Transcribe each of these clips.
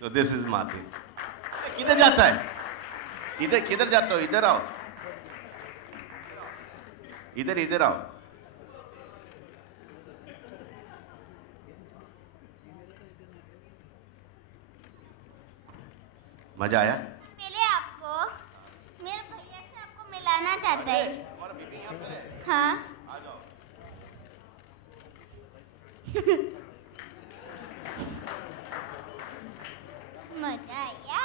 So this is Martin. किधर जाता है? इधर किधर जाता हो? इधर आओ. इधर आओ. मजा आया? पहले आपको मेरे भैया से आपको मिलाना चाहता है. हमारा बीबी यहाँ पर है. हाँ. आ जाओ. मजा आया.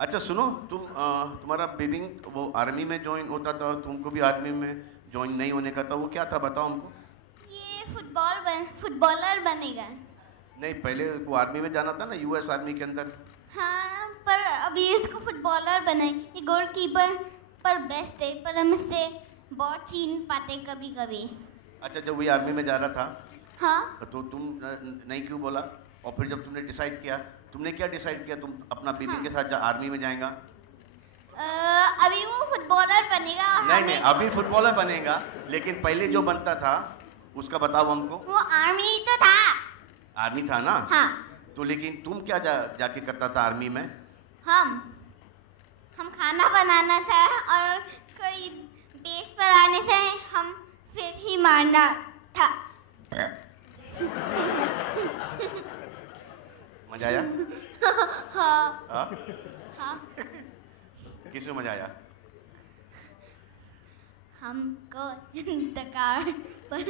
अच्छा सुनो, तुम्हारा बेबी वो आर्मी में ज्वाइन होता था, तुमको भी आर्मी में ज्वाइन नहीं होने का था, वो क्या था बताओ हमको. ये फुटबॉलर बनेगा. नहीं, पहले वो आर्मी में जाना था ना, यूएस आर्मी के अंदर. हाँ, पर अभी इसको फुटबॉलर बनाए. ये गोलकीपर पर बेस्ट है, पर हम इससे बहुत छीन पाते कभी कभी. अच्छा, जब वही आर्मी में जा रहा था. हाँ. तो तुम नहीं क्यों बोला? और फिर जब तुमने डिसाइड किया, तुमने क्या डिसाइड किया? तुम अपना बेबी के साथ आर्मी में जाएगा? अभी वो फुटबॉलर बनेगा. नहीं, अभी फुटबॉलर बनेगा, लेकिन पहले जो बनता था उसका बताओ हमको. वो आर्मी तो था. आर्मी था ना? हाँ. तो लेकिन तुम क्या जाके करता था आर्मी में? हम खाना बनाना था, और कोई बेस पर आने से हम फिर ही मारना था. मजा आया? हाँ. हाँ? हाँ. किसमें मजा आया? हमको दकार पर.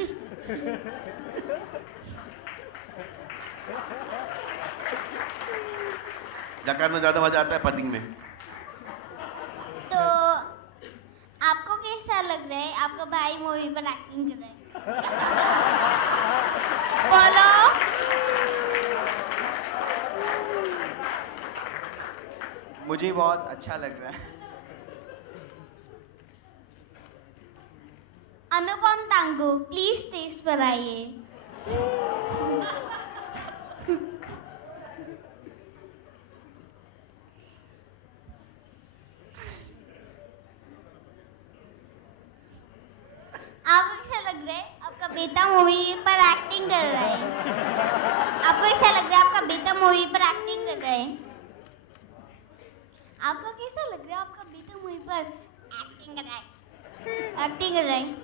जकार में ज्यादा मजा आता है पदिंग में. तो आपको कैसा लग रहा है? आपका भाई मूवी पर एक्टिंग कर रहा है. बोलो. मुझे बहुत अच्छा लग रहा है. अनुपम तांगो, प्लीज स्टेज पर आइए. आपको कैसा लग रहा है? आपका बेटा मूवी पर एक्टिंग कर रहा है. आपको कैसा लग रहा है? आपका बेटा मूवी पर एक्टिंग कर रहा है. आपको कैसा लग रहा है? आपका बेटा मूवी पर एक्टिंग कर रहा है. एक्टिंग कर रहा है.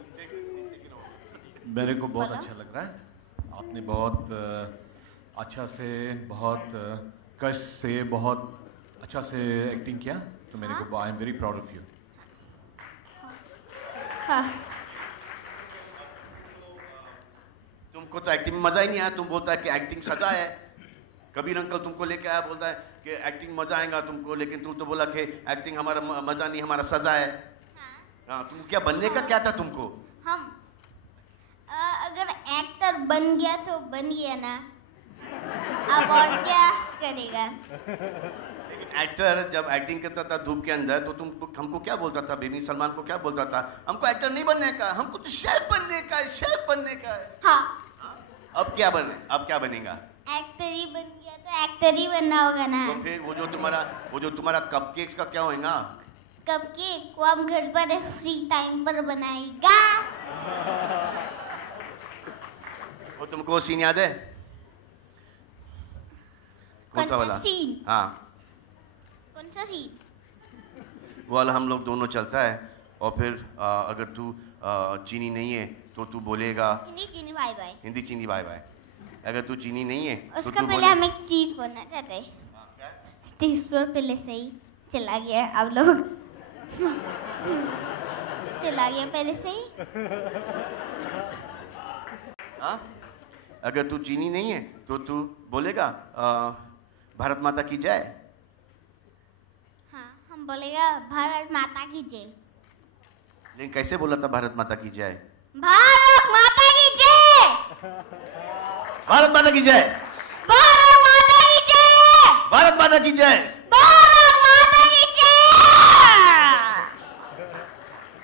मेरे को बहुत अच्छा लग रहा है. आपने बहुत अच्छा से, बहुत कष्ट से, बहुत अच्छा से एक्टिंग किया. तो मेरे को I am very proud of you. हाँ. तुमको तो एक्टिंग में मजा ही नहीं आया. तुम बोलता है कि एक्टिंग सजा है. कबीर अंकल तुमको लेके आया, बोलता है कि एक्टिंग मजा आएगा तुमको, लेकिन तुम तो बोला कि एक्टिंग हमारा मजा नहीं, हमारा सजा है. हाँ, तुम क्या बनने का क्या था तुमको? हम अगर एक्टर बन गया तो बन गया ना. अब और क्या करेगा? एक्टर जब एक्टिंग करता था धूप के अंदर, तो तुम हमको क्या बोलता था? बेबी सलमान को क्या बोलता था? हमको एक्टर नहीं बनने का, हमको तो शेफ बनने का है, शेफ बनने का है. हाँ. अब क्या बनेगा? एक्टर ही बन गया तो एक्टर ही बनना होगा ना. तो फिर वो जो तुम्हारा कपकेक्स का क्या होएगा? कपकेक को हम घर पर फ्री टाइम पर बनाएगा. वो तुमको सीन याद है? कौन सा वाला सीन? हाँ, कौन सा सीन? वो वाला हम लोग दोनों चलता है, और फिर अगर तू चीनी नहीं है तो तू बोलेगा हिंदी चीनी बाय बाय. हिंदी चीनी बाय बाय. अगर तू चीनी नहीं है तो उसका तू पहले हम एक चीज बोलना चाहते हैं. स्टेज पर पहले से ही चला गया. आप लोग चला गया पहले से ही. हाँ, अगर तू चीनी नहीं है तो तू बोलेगा भारत माता की जय. हाँ, हम बोलेगा भारत माता की जय. लेकिन कैसे बोला था भारत माता की जय? भारत माता की जय. भारत माता की जय. भारत माता की जय. भारत माता की जय. भारत माता की जय.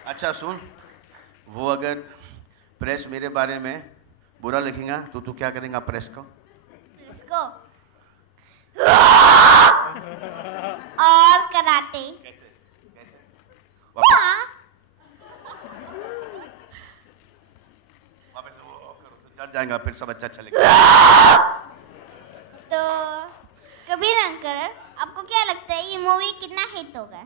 अच्छा सुन, वो अगर प्रेस मेरे बारे में बुरा लिखेगा तो तू क्या करेगा प्रेस को? इसको और कराटे. कैसे? मर जाएगा फिर सब अच्छा चलेगा। तो कबीर अंकल, आपको क्या लगता है ये मूवी कितना हिट होगा?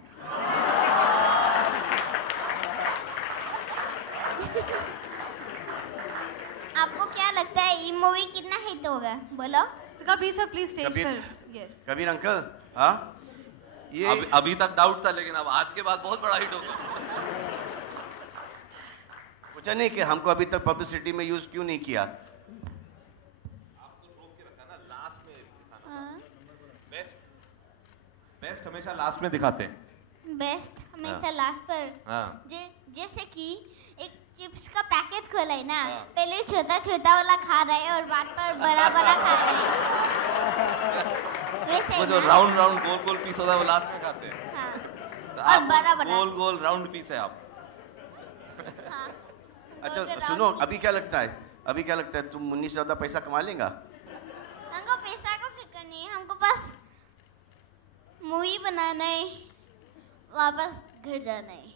आपको क्या लगता है ये मूवी कितना हिट होगा? बोलो। कबीर सर प्लीज स्टेज पर। यस कबीर अंकल, हाँ ये अभी तक डाउट था, लेकिन अब आज के बाद बहुत बड़ा हिट होगा। पूछा नहीं कि हमको अभी तक पब्लिसिटी में यूज क्यों नहीं किया? आपको रोक के रखा ना, लास्ट में दिखाना। बेस्ट हमेशा लास्ट में दिखाते हैं। बेस्ट हमेशा लास्ट पर। हाँ। जैसे कि एक चिप्स का पैकेट खोला है ना, पहले छोटा छोटा वाला खा रहा है और बाद पर बड़ा बड़ा खा रहा है। वैसे वो जो राउंड राउंड गोल गोल पीस होता है वो लास्ट में खाते हैं। हाँ। तो और आप बड़ा बड़ा गोल गोल राउंड पीस है आप। हाँ। अच्छा गोल सुनो, राउंड अभी क्या लगता है, अभी क्या लगता है तुम मुन्नी से ज्यादा पैसा कमा लेगा? हमको पैसा का फिक्र नहीं है, हमको बस मूवी बनाना है, वापस घर जाना है।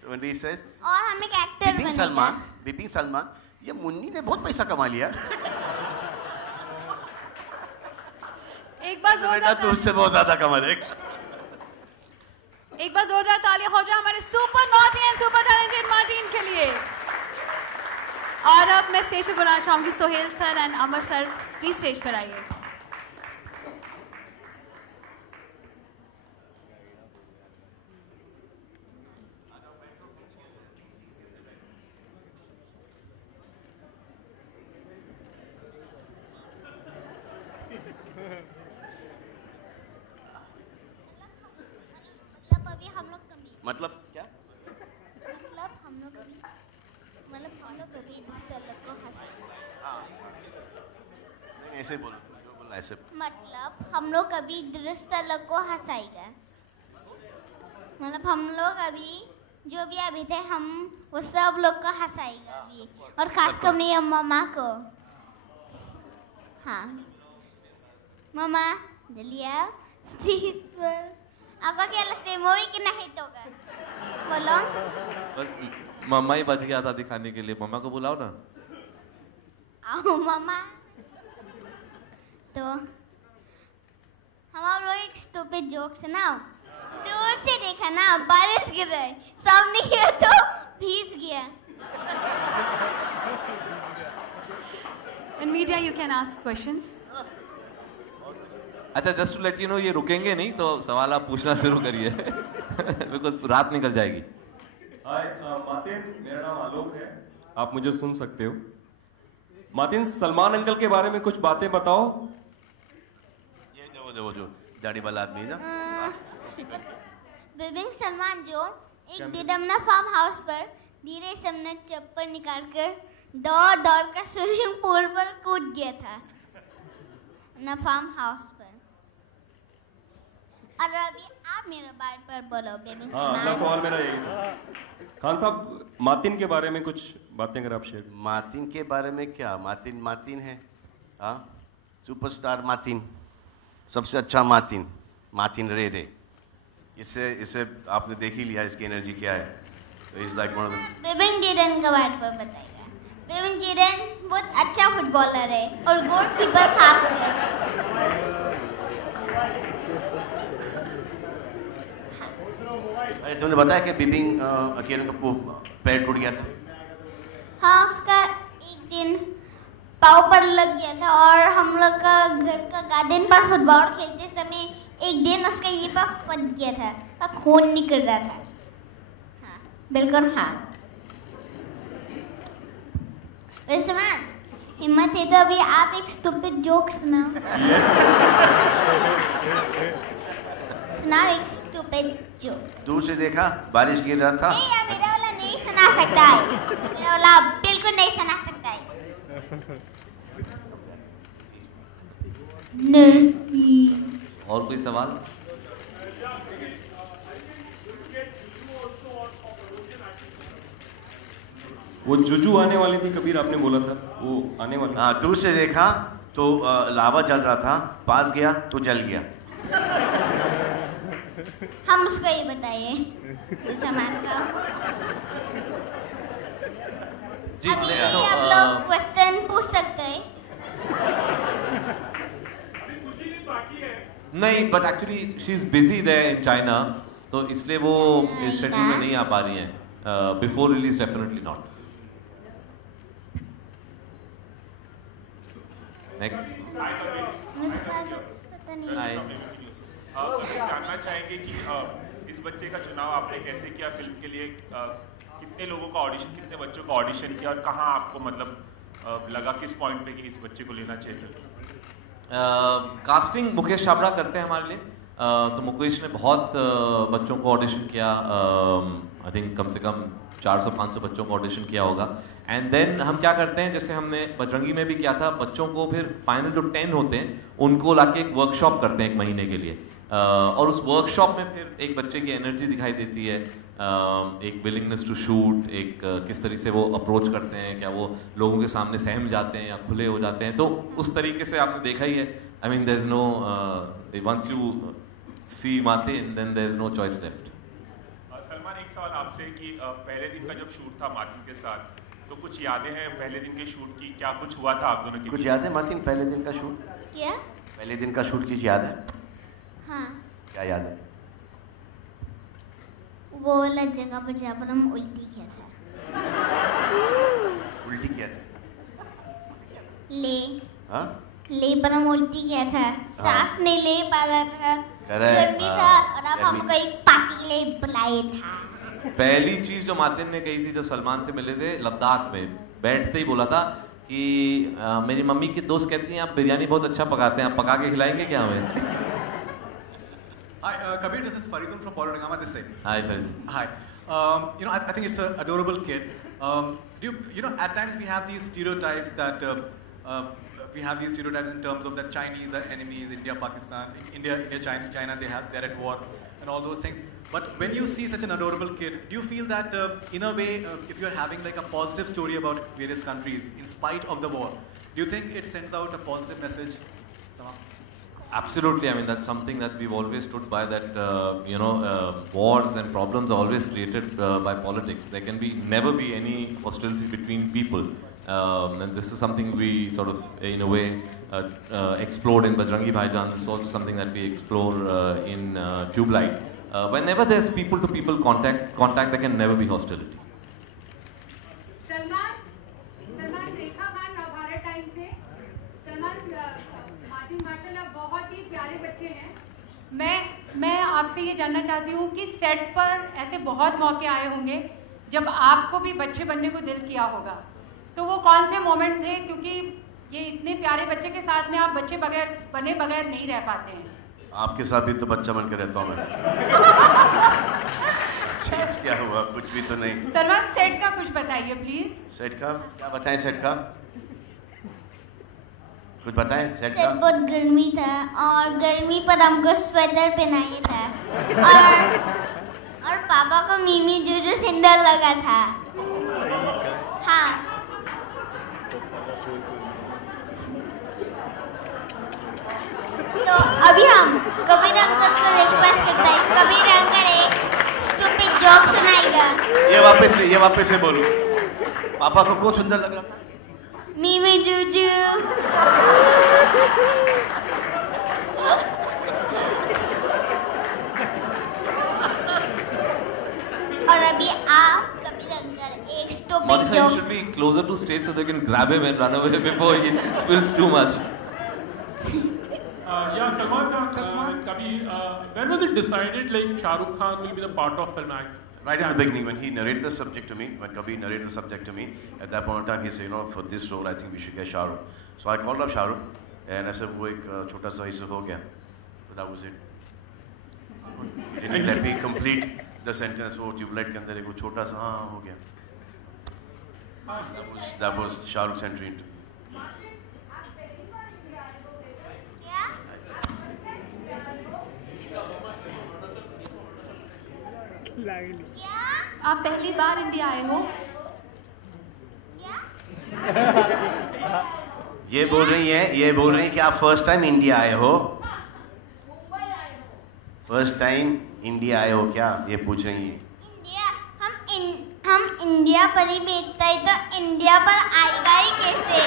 So when he says, और हम एक एक्टर बनेगा। बिपिन सलमान, ये मुन्नी ने बहुत पैसा कमा लिया। एक बार जोरदार तो उससे बहुत ज्यादा कमा ले। एक बार जोरदार तालियां हो जाए हमारे super naughty and super talented Martin के लिए। और अब मैं स्टेज पर बुलाना चाहूंगी Sohail sir and Amar sir, please stage पर आइए। मतलब क्या? हम लोग कभी दूसरे लोग को नहीं ऐसे बोलो, जो बोलना ऐसे। मतलब हम लोग कभी दूसरे लोग को हंसाएगा। मतलब हम लोग अभी जो भी अभी थे हम वो सब लोग को हंसाएगा अभी, और खासकर मेरी मम्मा को। हाँ मम्मा जलिया स्टेज पर। आपको क्या लगता है मूवी कितना हिट होगा? बोलो। बस मम्मा ही बच गया था दिखाने के लिए, मम्मा को बुलाओ ना। आओ मम्मा। तो हम आप लोग एक स्टूपिड जोक सुनाओ। दूर से देखा ना, बारिश गिर रहा है, सामने गया तो भीग गया। In media you can ask questions. अच्छा just to let you know, ये रुकेंगे नहीं तो सवाल आप पूछना शुरू करिए बिकॉज रात निकल जाएगी। हाय मार्टिन, मेरा नाम आलोक है, आप मुझे सुन सकते हो। मार्टिन, सलमान अंकल के बारे में कुछ बातें बताओ। ये जो दाढ़ी वाला आदमी है ना, बिपिन सलमान जो एक दिडमना फार्म हाउस पर धीरे से हमने चप्पल निकाल कर दौड़ दौड़ कर स्विमिंग पूल पर कूद गया था ना फार्म हाउस पर। और अभी आप मेरे बारे पर बोलो बिपिन हाँ, अगला सलमान। सवाल मेरा यही था। खान साहब, मार्टिन के बारे में कुछ बातें अगर आप शेयर। मार्टिन के बारे में क्या? मार्टिन है, हाँ, सुपरस्टार मार्टिन, सबसे अच्छा मार्टिन रे। इसे आपने देख ही लिया, इसकी एनर्जी क्या है। तो is like one of the. Bipin जीरन के बारे पर बताइएगा। बिपिन जीरन बहुत अच्छा फुटबॉलर है और गोलकीपर खास कर। अरे तुमने बताया कि बिपिन किरण का पैर टूट गया था। हाँ, उसका एक दिन पाँव पर लग गया था और हम लोग का घर का गार्डन पर फुटबॉल खेलते समय एक दिन उसका ये पाँव फट गया था, तो खून निकल रहा था। हाँ बिल्कुल हाँ। वैसे हिम्मत है तो अभी आप एक स्टूपिड जोक सुनाओ। सुनाओ एक स्टूपिड जोक। दूर से देखा, बारिश गिर रहा था। नहीं, अब मेरा वाला नहीं सुना सकता है, मेरा वाला बिल्कुल नहीं सुना सकता है। नहीं। और कोई सवाल? वो जुजू आने वाली थी कबीर, आपने बोला था वो आने वाली। हाँ, दूर से देखा तो लावा जल रहा था, पास गया तो जल गया। हम उसको ये बताइए सामान का। जी अभी तो आप लोग क्वेश्चन पूछ सकते हैं। नहीं, but actually she is busy there in China, तो इसलिए वो इस शेड्यूल में नहीं आ पा रही हैं। Before release definitely not. Next. Hi. जानना चाहेंगे कि इस बच्चे का चुनाव आपने कैसे किया फिल्म के लिए? कितने लोगों का ऑडिशन, कितने बच्चों का ऑडिशन किया और कहाँ आपको मतलब लगा किस पॉइंट पे कि इस बच्चे को लेना चाहिए? कास्टिंग मुकेश छाबड़ा करते हैं हमारे लिए। तो मुकेश ने बहुत बच्चों को ऑडिशन किया। आई थिंक कम से कम 400-500 बच्चों को ऑडिशन किया होगा। एंड देन हम क्या करते हैं, जैसे हमने बजरंगी में भी किया था, बच्चों को फिर फाइनल जो 10 होते हैं उनको लाके एक वर्कशॉप करते हैं 1 महीने के लिए। और उस वर्कशॉप में फिर एक बच्चे की एनर्जी दिखाई देती है, एक विलिंगनेस टू शूट, एक किस तरीके से वो अप्रोच करते हैं, क्या वो लोगों के सामने सहम जाते हैं या खुले हो जाते हैं। तो उस तरीके से आपने देखा ही है। I mean there is no, once you see Martin then there is no choice left. Salman, एक सवाल आपसे कि पहले दिन का जब शूट था मार्टिन के साथ, तो कुछ यादें हैं पहले दिन के शूट की? क्या कुछ हुआ था आप दोनों के? कुछ याद है मार्टिन पहले दिन का शूट? क्या? पहले दिन का शूट की याद है? हाँ। क्या याद है? वो वाला जगह पर जहाँ पर हम उल्टी किया था। उल्टी किया था? ले। हाँ? ले पर हम उल्टी किया था, सांस नहीं ले पा रहा था, Correct, गर्मी था और अब गर्मी। हमको एक पार्टी के लिए बुलाया था। पहली चीज जो मार्टिन ने कही थी जब सलमान से मिले थे लद्दाख में, बैठते ही बोला था कि मेरी मम्मी की दोस्त कहती हैं आप बिरयानी बहुत अच्छा पकाते हैं, आप पका के खिलाएंगे क्या हमें? Hi, Kabir, this is Faridun from Polodangama this side. Hi, Faridun. Hi. I think it's an adorable kid. At times we have these stereotypes that in terms of that Chinese are enemies, India, Pakistan, India, China, they're at war and all those things. But when you see such an adorable kid, do you feel that in a way, if you're having like a positive story about various countries in spite of the war, do you think it sends out a positive message somehow? Absolutely. I mean, that's something that we've always stood by, that wars and problems are always created by politics. There can never be any hostility between people. And this is something we sort of, in a way, explored in Bajrangi Bhaijaan. This is also something that we explore in Tube Light. Whenever there's people-to-people contact, there can never be hostility. Salman Rekha Khan Bharat time से। Salman, Martin माशाल्लाह बहुत ही प्यारे बच्चे हैं। मैं आपसे ये जानना चाहती हूँ कि सेट पर ऐसे बहुत मौके आए होंगे जब आपको भी बच्चे बनने को दिल किया होगा, तो वो कौन से मोमेंट थे? क्योंकि ये इतने प्यारे बच्चे के साथ में आप बच्चे बने बगैर नहीं रह पाते हैं। आपके साथ भी तो बच्चा बन के रहता हूँ मैं। चेंज क्या हुआ? कुछ भी तो नहीं। सलमान, सेट का कुछ बताइए प्लीज। सेट का क्या बताएं? सेट का कुछ बताएं? सेट का सेट बहुत गर्मी था और गर्मी पर हमको स्वेटर पहनाया था और पापा को मिमी जूजू सिंडल लगा था। हाँ। तो अभी हम कबीर अंकल को रिक्वेस्ट करते हैं, कबीर अंकल एक स्टूपिड जोक सुनाएगा। ये वापस से बोलो। पापा को कौन सुंदर लग रहा था? मिमी जूजू। और अभी आप कबीर अंकल एक stupid Mordechai, you joke. should be closer to stage so they can grab him and run away before he spills too much. Salman, when was it decided like Shah Rukh Khan will be the part of film act? Right in the beginning, when he narrated the subject to me, when Kabir narrated the subject to me, at that point in time, he said, for this role, I think we should get Shah Rukh. So I called up Shah Rukh, and I said, वो एक छोटा सा हिस्सा हो गया. So that was it. He didn't let me complete the sentence. वो tubelight के अंदर एक वो छोटा सा हाँ हो गया. That was Shah Rukh's entry into. आप पहली बार इंडिया आए हो? ये बोल रही है कि आप फर्स्ट टाइम इंडिया आए हो? फर्स्ट टाइम इंडिया आए हो क्या? ये पूछ रही है। हम इंडिया इंडिया पर ही बेचता है तो इंडिया पर आएगा ही कैसे?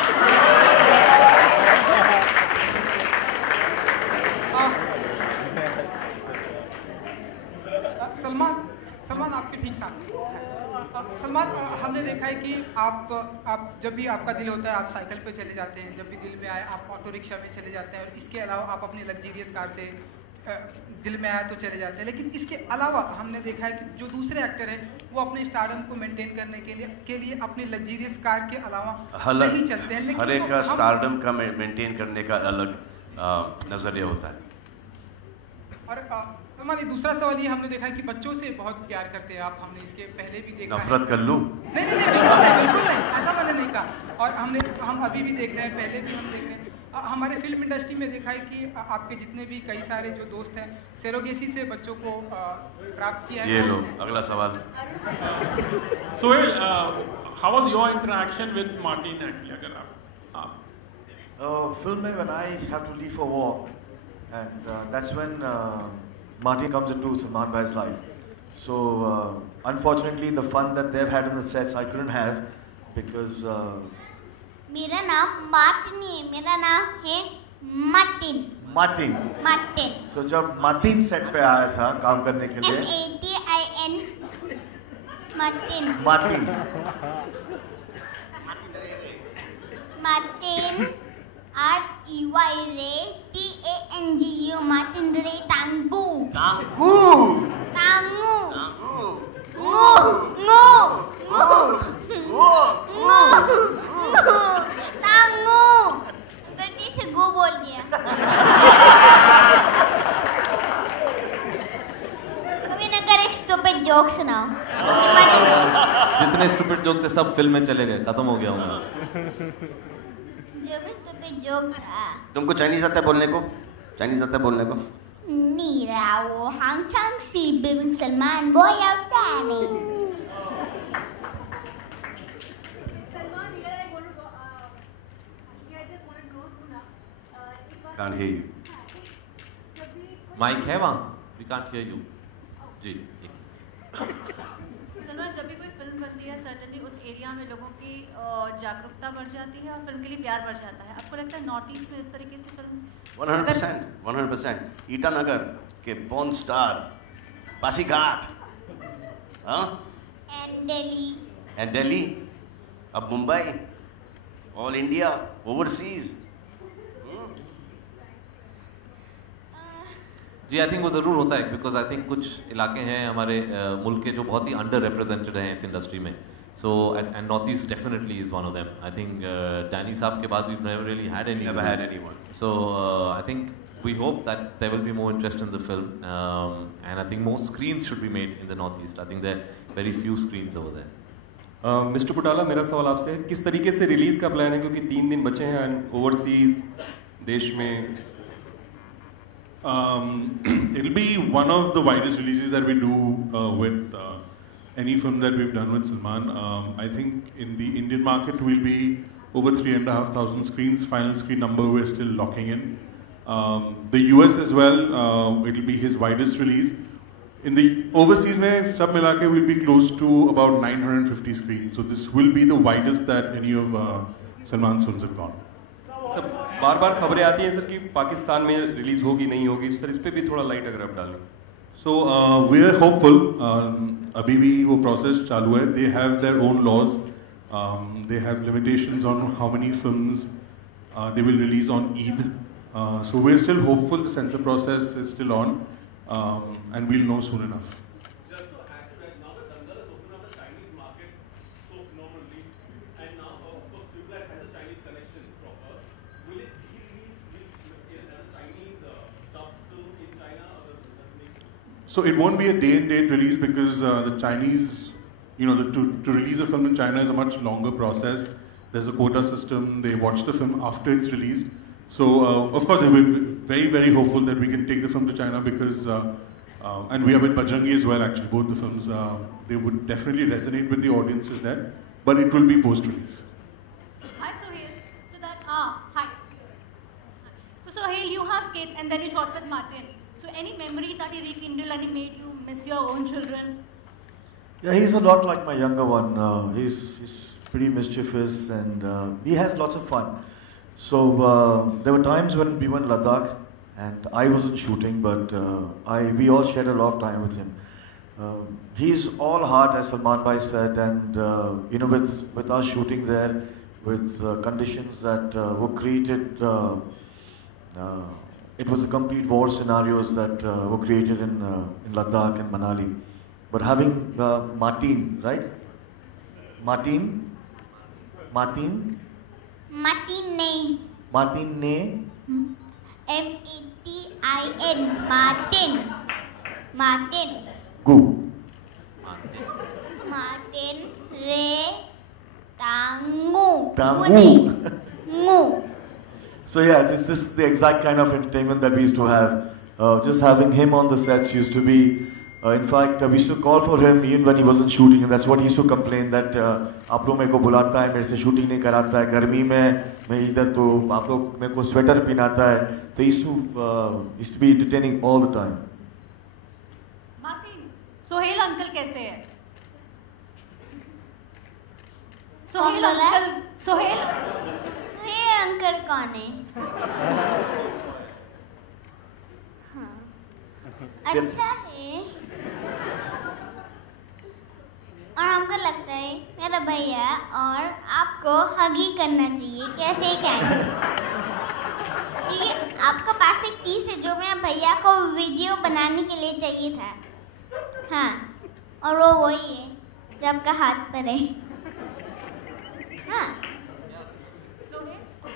सलमान आपके ठीक सामने। सलमान, हमने देखा है कि आप जब भी आपका दिल होता है आप साइकिल पे चले जाते हैं, जब भी दिल में आए आप ऑटो रिक्शा में चले जाते हैं, और इसके अलावा आप अपनी लग्जरियस कार से दिल में आया तो चले जाते हैं। लेकिन इसके अलावा हमने देखा है कि जो दूसरे एक्टर हैं वो अपने स्टारडम को मेंटेन करने के लिए अपनी लग्जरियस कार के अलावा नहीं चलते हैं। लेकिन हर एक का स्टारडम का मेंटेन करने का अलग नजरिया होता है। और सलमान, दूसरा सवाल ये हमने देखा है कि बच्चों से बहुत प्यार करते हैं आप, हमने इसके पहले भी देखा नफरत कर लूं? नहीं, बिल्कुल नहीं, ऐसा मैंने नहीं कहा। और हम अभी भी देख रहे हैं, पहले भी हम देख रहे हैं, हमारे फिल्म इंडस्ट्री में देखा है कि आपके जितने भी कई सारे जो दोस्त हैं सेरोगेसी से बच्चों को प्राप्त किया है। ये लो अगला सवाल। Sohail, how was your interaction with Martin actually? अगर आप film में when I have to leave for war, and that's when Martin comes into Salman Bhai's life. So unfortunately, the fun that they've had in the sets I couldn't have because. मेरा नाम Martin नहीं है, मेरा नाम है Martin. Martin. So जब Martin set पे आया था काम करने के लिए। MATIN Martin. मार्टिन REY रे TANGU मार्टिन रे तांगू। गलती से गो बोल दिया। कभी ना कर एक स्टूपिड जोक सुनाओ। जितने स्टूपिड जोक थे सब फिल्म में चले गए, खत्म हो गया हूँ। जो भी स्टूपिड जोक था। तुमको चाइनीज आता है बोलने को? चाइनीज आता है बोलने को? Nirawo hang chang si bibing Salman boy out tani. Salman, here I want to go. I just want to know na. Can't hear you. Mike है वहाँ? We can't hear you. जी। सलमान, जब भी कोई फिल्म बनती है सर्टेनली उस area में लोगों की जागरूकता बढ़ जाती है और फिल्म के लिए प्यार बढ़ जाता है। आपको लगता है नॉर्थ ईस्ट में इस तरीके से फिल्म 100% ईटानगर के पॉर्न स्टार पासीघाट एंड दिल्ली अब मुंबई ऑल इंडिया ओवरसीज। जी आई थिंक वो ज़रूर होता है बिकॉज आई थिंक कुछ इलाके हैं हमारे मुल्क के जो बहुत ही अंडर रिप्रेजेंटेड हैं इस इंडस्ट्री में। So and Northeast definitely is one of them. I think Danny साहब के बाद we've never really had anyone. Never had anyone. So I think we hope that there will be more interest in the film, and I think more screens should be made in the Northeast. I think there are very few screens over there. Mister Putala, मेरा सवाल आपसे है किस तरीके से release का plan है, क्योंकि 3 दिन बचे हैं ओवरसीज देश में। It'll be one of the widest releases that we do with any film that we've done with Salman. I think in the Indian market we'll be over 3,500 screens. Final screen number we're still locking in. The US as well, it'll be his widest release. In the overseas mein sab mila ke we'll be close to about 950 screens. So this will be the widest that any of Salman's films have gone. Sir बार-बार खबरें आती हैं sir कि पाकिस्तान में release होगी नहीं होगी, sir इस पे भी थोड़ा लाइट अगर आप डालें। So we are hopeful. अभी भी वो process चालू है. They have their own laws. They have limitations on how many films they will release on Eid. So we're still hopeful. The censor process is still on, and we'll know soon enough. Just to add to that, now that Dangal has opened up the Chinese market so phenomenally, and now of course Triple X has a Chinese connection proper. Will it re-release a Chinese dub film in China, or does it make sense? So it won't be a day-and-date release because the Chinese, to release a film in China is a much longer process. There's a quota system. They watch the film after it's released. So of course, we're very, very hopeful that we can take the film to China because, and we are with Bajrangi as well. Actually, both the films they would definitely resonate with the audiences there, but it will be post-release. Hi Sohail. Hi. So Sohail, you have kids, and then you shot with Martin. So any memories that you rekindle and it made you miss your own children? Yeah, he's a lot like my younger one. He's pretty mischievous and he has lots of fun. So there were times when we went to Ladakh and I wasn't shooting, but we all shared a lot of time with him. He's all heart, as Salman Bhai said, and with us shooting there, with conditions that were created, it was a complete war scenarios that were created in Ladakh and Manali. But having Martin, right? Martin? Martin ne. M-A-T-I-N. Martin. Gu. Martin Re Tangu. Tangu. So yeah, this is the exact kind of entertainment that we used to have. Just having him on the sets used to be. In fact, we used to call for him even when he wasn't shooting, and that's what he used to complain that आप लोग मेरे को बुलाता है, मेरे से shooting नहीं कराता है, गर्मी में मैं इधर तो आप लोग मेरे को स्वेटर पहनाता है. So he used to be entertaining all the time. Martin, Sohail uncle कैसे है? सोहेल अंकल कौन है? अच्छा है और हमको लगता है मेरा भैया और आपको हग ही करना चाहिए कैसे क्योंकि आपके पास एक चीज़ है जो मैं भैया को वीडियो बनाने के लिए चाहिए था. हाँ, और वो वही है जो आपका हाथ पर है. हाँ.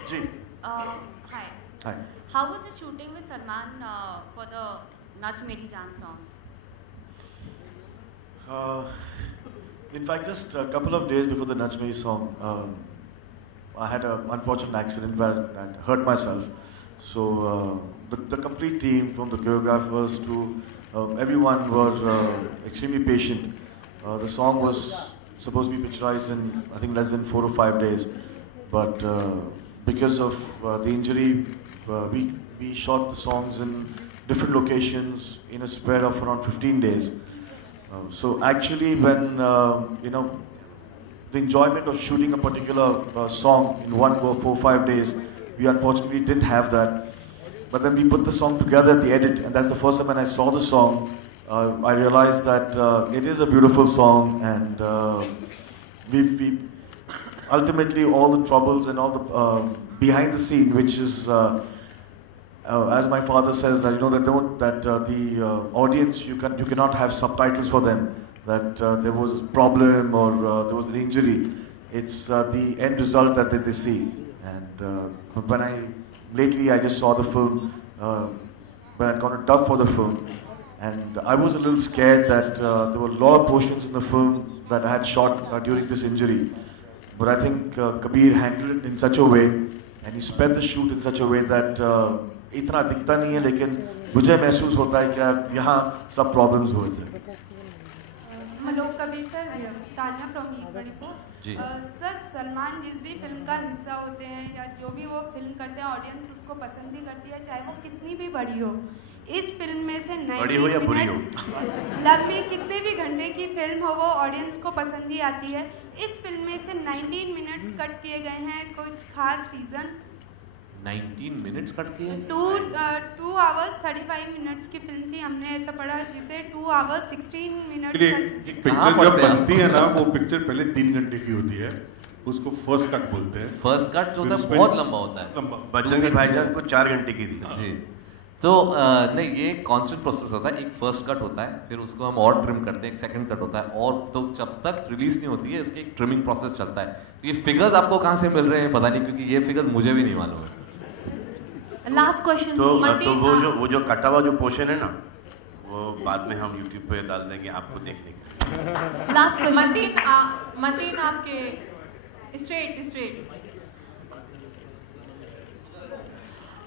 जी. Hi. How was the shooting with Salman for the Nach Meri Jaan song? In fact, just a couple of days before the Nach Meri song, I had an unfortunate accident where I hurt myself. So the complete team, from the choreographers to everyone, were extremely patient. The song was supposed to be picturized in, I think, less than 4 or 5 days. But because of the injury, we shot the songs in different locations in a spread of around 15 days. So actually, when the enjoyment of shooting a particular song in 1 go 4 or 5 days, we unfortunately didn't have that. But then we put the song together at the edit, and that's the first time when I saw the song, I realized that it is a beautiful song, and we ultimately all the troubles and all the behind the scene, which is as my father says, that the audience, you cannot have subtitles for them, that there was a problem or there was an injury. It's the end result that they see. And lately I just saw the film, when I'd gone to dub for the film, and I was a little scared that there were a lot of portions in the film that I had shot during this injury. But I think Kabir handled it in such a way, and he sped the shoot in such a way that इतना दिखता नहीं है, लेकिन मुझे महसूस होता है कि यहाँ सब प्रॉब्लम्स हुए थे. Hello Kabir sir, Tania from Manipur. Sir, Salman जिस भी फिल्म का हिस्सा होते हैं या जो भी वो फिल्म करते हैं, ऑडियंस उसको पसंद ही करती है, चाहे वो कितनी भी बड़ी हो. इस फिल्म में से 90 मिनट्स लंबी कितने भी घंटे की फिल्म हो, वो ऑडियंस को पसंद ही आती है. इस फिल्म में से 19 मिनट्स कट किए गए हैं, कुछ खास रीज़न? 19 मिनट्स कट किए? 2 hours 35 मिनट्स की फिल्म थी, हमने ऐसा पढ़ा, जिसे 2 hours 16 मिनट्स. एक पिक्चर जब बनती है ना, वो पिक्चर पहले 3 घंटे की होती है, उसको फर्स्ट कट बोलते हैं. फर्स्ट कट जो होता है बहुत लंबा होता है. बजरंगी भाईजान को 4 घंटे की थी. जी. तो नहीं, ये कॉन्स्टेंट प्रोसेस होता है. एक फर्स्ट कट होता है, फिर उसको हम और ट्रिम करते हैं, एक सेकंड कट होता है, और तो जब तक रिलीज नहीं होती है इसके एक ट्रिमिंग प्रोसेस चलता है. तो ये फिगर्स आपको कहाँ से मिल रहे हैं पता नहीं, क्योंकि ये फिगर्स मुझे भी नहीं मालूम है. Last question. तो वो जो कटा हुआ जो पोर्शन है ना, वो बाद में हम YouTube पे डाल देंगे आपको देखने के. Last question. मतीन आपके स्ट्रेट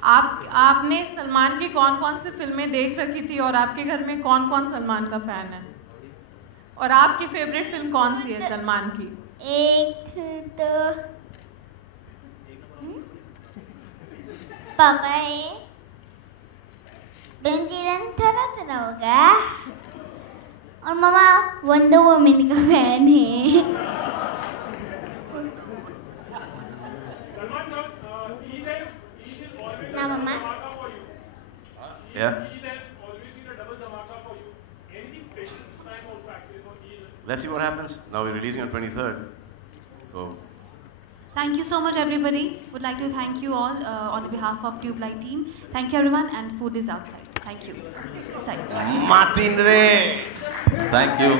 आपने सलमान की कौन कौन सी फिल्में देख रखी थी, और आपके घर में कौन कौन सलमान का फैन है, और आपकी फेवरेट फिल्म कौन सी है सलमान की? एक तो पापा है, थोड़ा होगा, और और मामा वंडर वुमन का फैन है। ना मामा। Yeah. Let's see what happens. Now we're releasing on 23rd. So. Thank you so much, everybody. Would like to thank you all on behalf of Tube Light team. Thank you, everyone, and food is outside. Thank you. Martin Ray. Thank you.